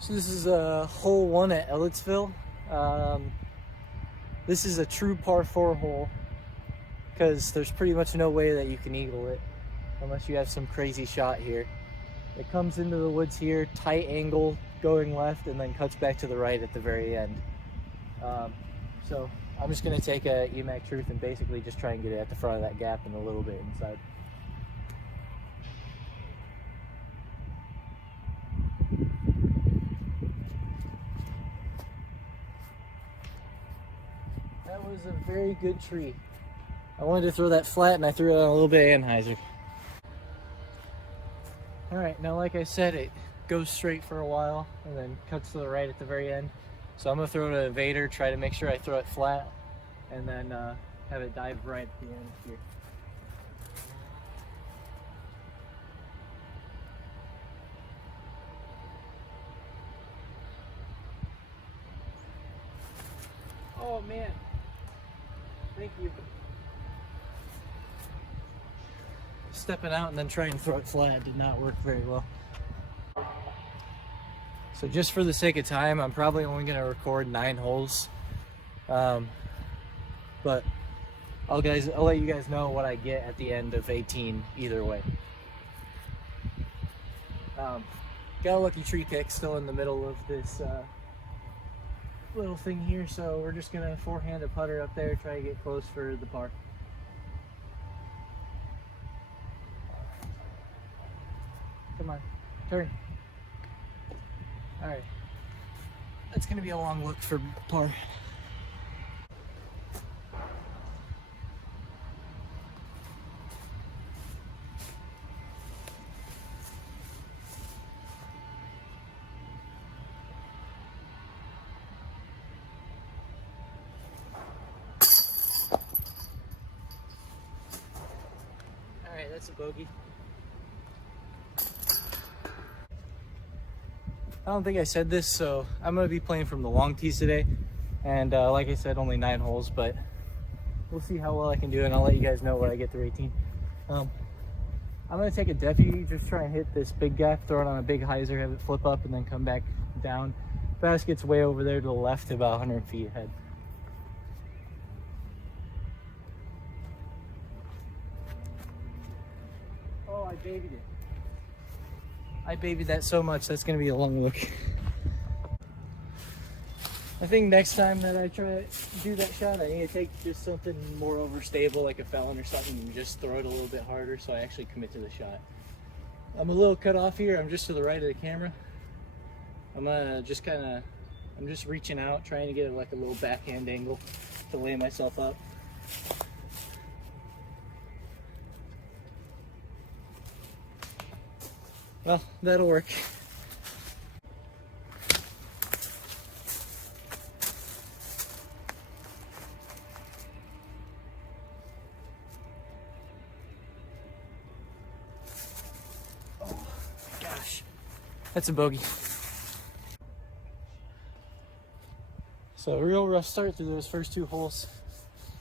So this is hole 1 at Ellettsville. This is a true par 4 hole because there's pretty much no way that you can eagle it unless you have some crazy shot here. It comes into the woods here, tight angle going left, and then cuts back to the right at the very end. So I'm just going to take a EMAC Truth and basically just try and get it at the front of that gap and a little bit inside. That was a very good tree. I wanted to throw that flat and I threw it on a little bit of anhyzer. Alright, now like I said, it goes straight for a while and then cuts to the right at the very end. So I'm going to throw it at a Vader, try to make sure I throw it flat, and then have it dive right at the end here. Oh man, thank you. Stepping out and then trying to throw it flat did not work very well. So just for the sake of time, I'm probably only going to record 9 holes. But I'll let you guys know what I get at the end of 18 either way. Got a lucky tree pick still in the middle of this little thing here, so we're just gonna forehand a putter up there, try to get close for the par. Come on, turn. All right, that's gonna be a long look for par. Alright, that's a bogey. I don't think I said this, so I'm going to be playing from the long tees today. And like I said, only 9 holes, but we'll see how well I can do, and I'll let you guys know what I get through 18. I'm going to take a deputy, just try and hit this big gap, throw it on a big hyzer, have it flip up, and then come back down. Basket's way over there to the left, about 100 feet ahead. Oh, I babied it. I babied that so much, that's going to be a long look. I think next time that I try to do that shot, I need to take just something more overstable, like a Felon or something, and just throw it a little bit harder so I actually commit to the shot. I'm a little cut off here. I'm just to the right of the camera. I'm just reaching out, trying to get like a little backhand angle to lay myself up. Well, that'll work. Oh gosh, that's a bogey. So a real rough start through those first 2 holes.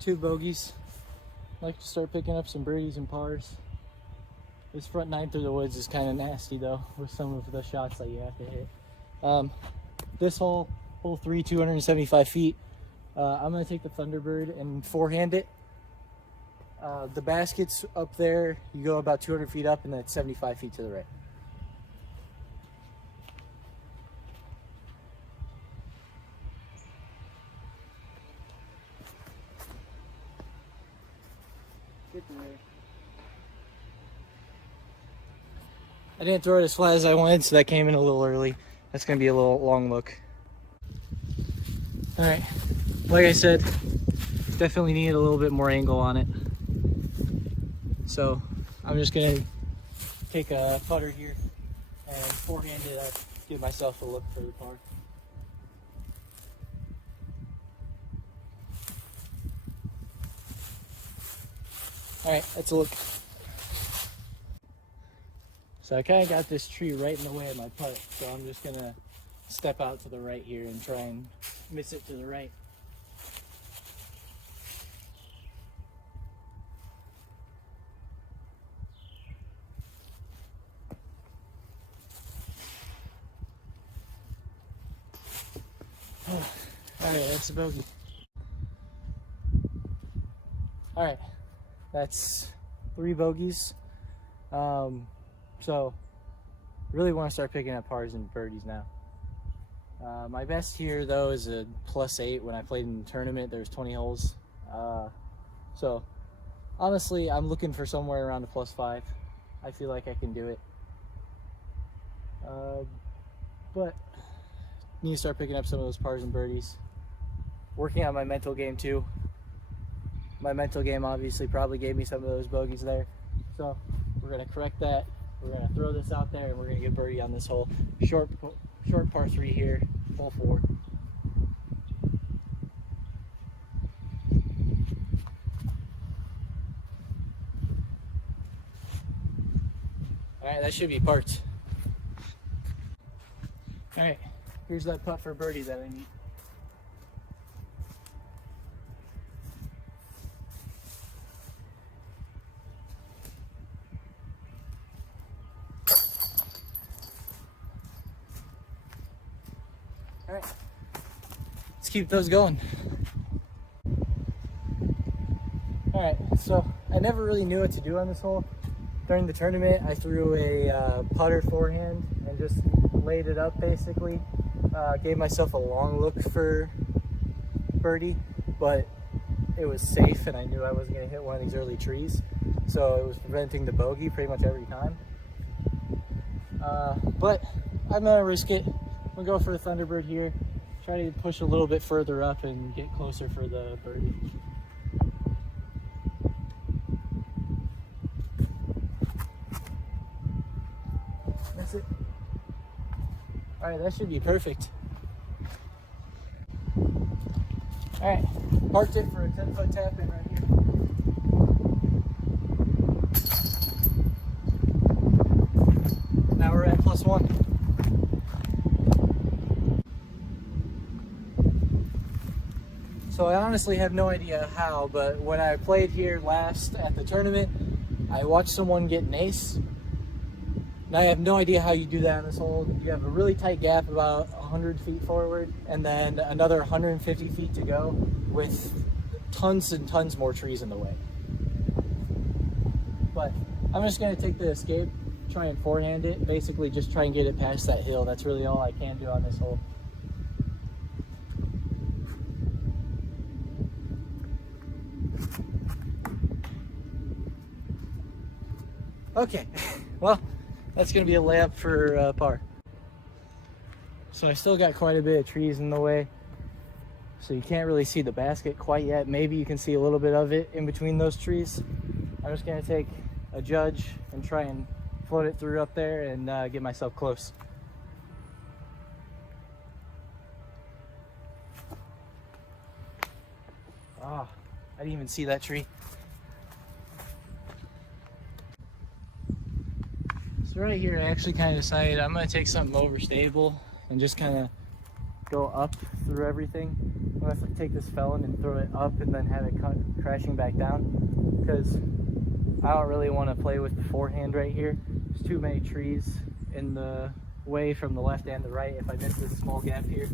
2 bogeys. Like to start picking up some birdies and pars. This front 9 through the woods is kind of nasty though, with some of the shots that you have to hit. This hole 3, 275 feet. I'm gonna take the Thunderbird and forehand it. The basket's up there. You go about 200 feet up, and then it's 75 feet to the right. Get the way. I didn't throw it as flat as I wanted, so that came in a little early. That's going to be a little long look. All right, like I said, definitely need a little bit more angle on it. So I'm just going to take a putter here and forehand it up, give myself a look for the par. All right, that's a look. So I kind of got this tree right in the way of my putt, so I'm just going to step out to the right here and try and miss it to the right. Alright, that's a bogey. Alright, that's 3 bogeys. So really want to start picking up pars and birdies now. My best here though is a +8. When I played in the tournament, there's 20 holes. So honestly, I'm looking for somewhere around a +5. I feel like I can do it. But need to start picking up some of those pars and birdies. Working on my mental game too. My mental game obviously probably gave me some of those bogeys there. So we're gonna correct that. We're gonna throw this out there and we're gonna get birdie on this hole. Short par 3 here, hole 4. Alright, that should be parked. Alright, here's that putt for birdie that I need. Alright, let's keep those going. Alright, so I never really knew what to do on this hole. During the tournament, I threw a putter forehand and just laid it up basically. Gave myself a long look for birdie, but it was safe and I knew I wasn't going to hit one of these early trees. So it was preventing the bogey pretty much every time. But I'm going to risk it. I'm going to go for a Thunderbird here. Try to push a little bit further up and get closer for the birdie. That's it. Alright, that should be perfect. Alright, parked it for a 10-foot tap in right here. Now we're at +1. So I honestly have no idea how, but when I played here last at the tournament, I watched someone get an ace. And I have no idea how you do that on this hole. You have a really tight gap about 100 feet forward and then another 150 feet to go with tons and tons more trees in the way. But I'm just gonna take the escape, try and forehand it, basically just try and get it past that hill. That's really all I can do on this hole. Okay, well, that's going to be a layup for par. So I still got quite a bit of trees in the way, so you can't really see the basket quite yet. Maybe you can see a little bit of it in between those trees. I'm just going to take a judge and try and float it through up there and get myself close. Ah, I didn't even see that tree. So right here, I actually kind of decided I'm going to take something overstable and just kind of go up through everything. I'm going to have to take this felon and throw it up and then have it crashing back down, because I don't really want to play with the forehand right here. There's too many trees in the way from the left and the right. If I miss this small gap here,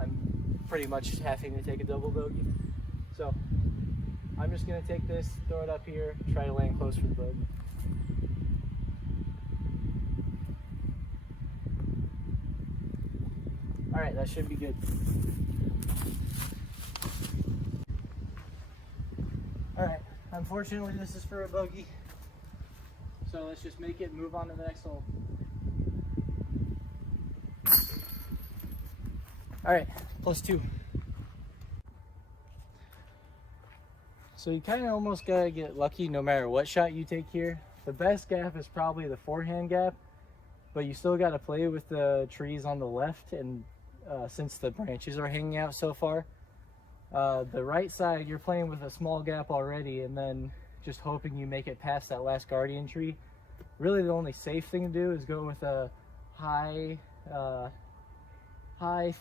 I'm pretty much having to take a double bogey. So I'm just going to take this, throw it up here, try to land close for the bogey. All right, that should be good. All right, unfortunately this is for a bogey. So let's just make it and move on to the next hole. All right, +2. So you kind of almost gotta get lucky no matter what shot you take here. The best gap is probably the forehand gap, but you still gotta play with the trees on the left, and since the branches are hanging out so far. The right side, you're playing with a small gap already and then just hoping you make it past that last guardian tree. Really the only safe thing to do is go with a high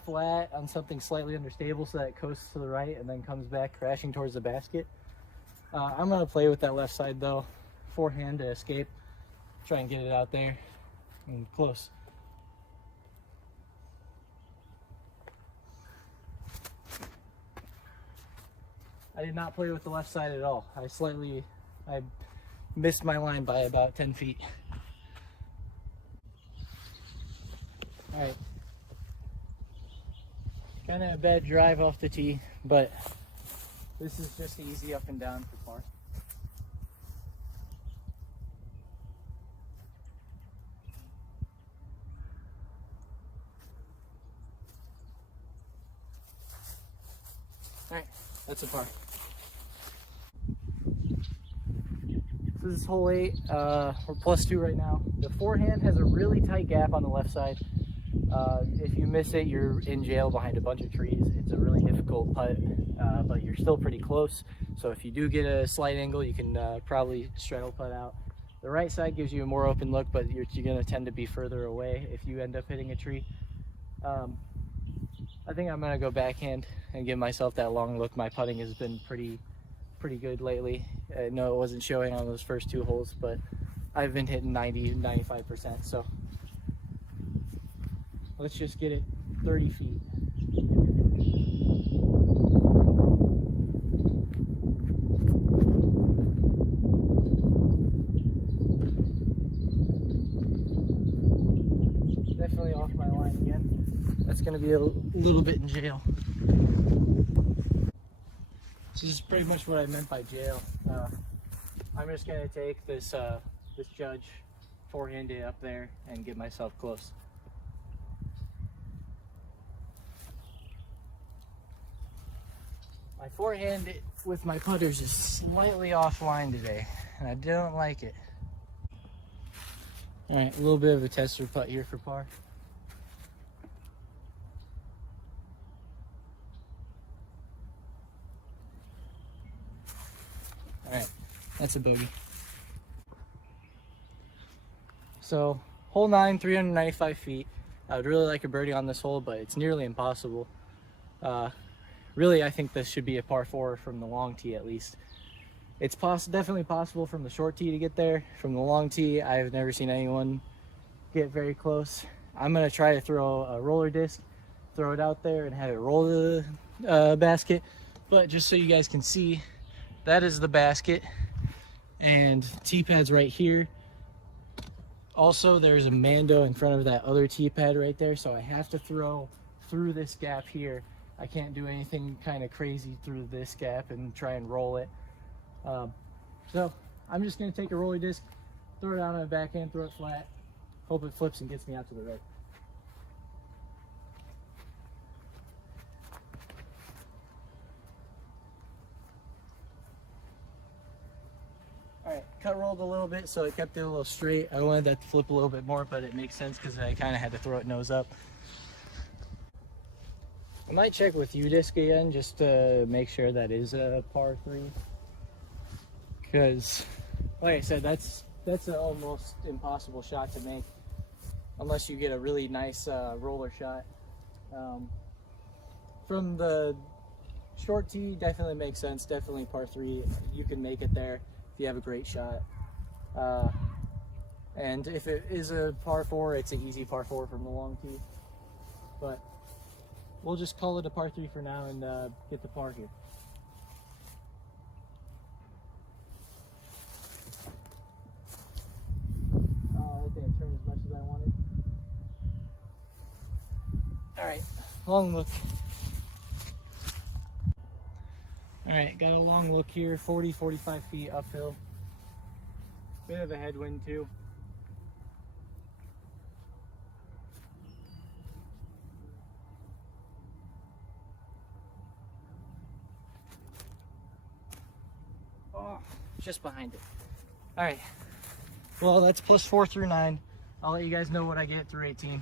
flat on something slightly understable so that it coasts to the right and then comes back crashing towards the basket. I'm going to play with that left side though, forehand to escape, try and get it out there and close. I did not play with the left side at all. I missed my line by about 10 feet. All right. Kind of a bad drive off the tee, but this is just easy up and down for par. All right, that's a par. This is hole 8. We're +2 right now. The forehand has a really tight gap on the left side. If you miss it, you're in jail behind a bunch of trees. It's a really difficult putt, but you're still pretty close. So if you do get a slight angle, you can probably straddle putt out. The right side gives you a more open look, but you're going to tend to be further away if you end up hitting a tree. I think I'm going to go backhand and give myself that long look. My putting has been pretty good lately. I know it wasn't showing on those first 2 holes, but I've been hitting 90-95%. So let's just get it 30 feet. Definitely off my line again. That's going to be a little bit in jail. This is pretty much what I meant by jail. I'm just going to take this judge, forehand it up there, and get myself close. My forehand with my putters is slightly offline today, and I don't like it. All right, a little bit of a tester putt here for par. All right, that's a bogey. So, hole 9, 395 feet. I would really like a birdie on this hole, but it's nearly impossible. Really, I think this should be a par 4 from the long tee at least. It's definitely possible from the short tee to get there. From the long tee, I've never seen anyone get very close. I'm going to try to throw a roller disc, throw it out there, and have it roll the basket. But just so you guys can see, that is the basket, and tee pad's right here. Also, there's a Mando in front of that other tee pad right there, so I have to throw through this gap here. I can't do anything kind of crazy through this gap and try and roll it. So I'm just going to take a roller disc, throw it out on my backhand, throw it flat, hope it flips and gets me out to the right. Alright, cut rolled a little bit so it kept it a little straight. I wanted that to flip a little bit more, but it makes sense because I kind of had to throw it nose up. I might check with U-disc again just to make sure that is a par 3. Because, like I said, that's an almost impossible shot to make unless you get a really nice roller shot. From the short tee, definitely makes sense. Definitely par 3. You can make it there if you have a great shot. And if it is a par 4, it's an easy par 4 from the long tee. But we'll just call it a par 3 for now and get the par here. Oh, that didn't turn as much as I wanted. Alright, long look. Alright, got a long look here, 40-45 feet uphill. Bit of a headwind too. Oh, just behind it. All right. Well, that's +4 through 9. I'll let you guys know what I get through 18.